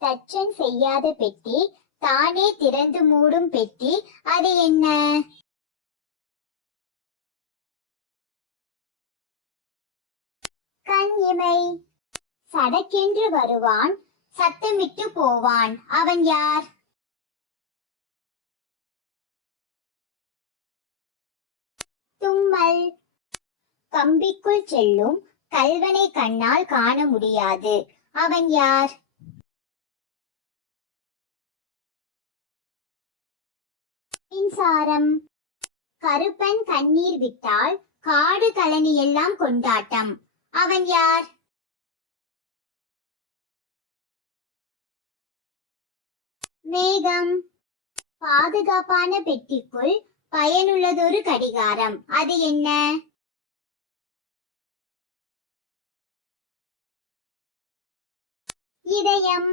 தச்சன் செய்யாத பெட்டி தானே திறந்து மூடும் பெட்டி அது என்ன? கண் இமை. சடக்கென்று வருவான் சத்தமிட்டு போவான். அவன் யார்? தும்மல். கம்பிக்குள் செல்லும் கல்வனை கண்ணால் காண முடியாது. அவன் யார்? மின்சாரம். கருப்பன் கண்ணீர் விட்டால் காடு கழனி எல்லாம் கொண்டாட்டம். அவன் யார்? மேகம். பாதுகாப்பான பெட்டிக்குள் பயனுள்ளதொரு கடிகாரம். அது என்ன? இதயம்.